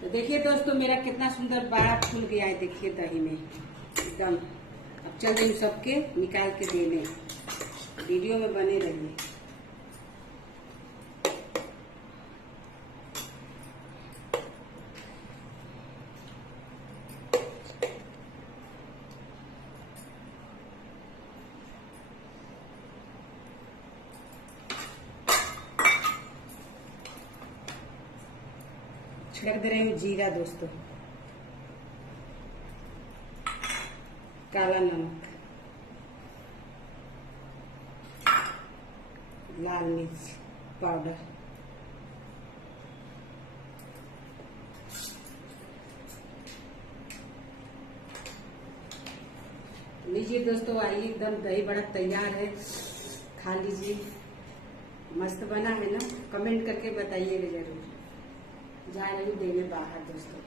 तो देखिए दोस्तों, मेरा कितना सुंदर बड़ा फूल गया है। देखिए दही में एकदम। अब चल रही हूँ सबके निकाल के देने। वीडियो में बने रहिए। छिड़क दे रही हूँ जीरा दोस्तों, काला नमक, लाल मिर्च पाउडर, लीजिए दोस्तों। आइए, एकदम दही बड़ा तैयार है, खा लीजिए। मस्त बना है ना? कमेंट करके बताइएगा जरूर। जा रही हूँ देने बाहर दोस्तों।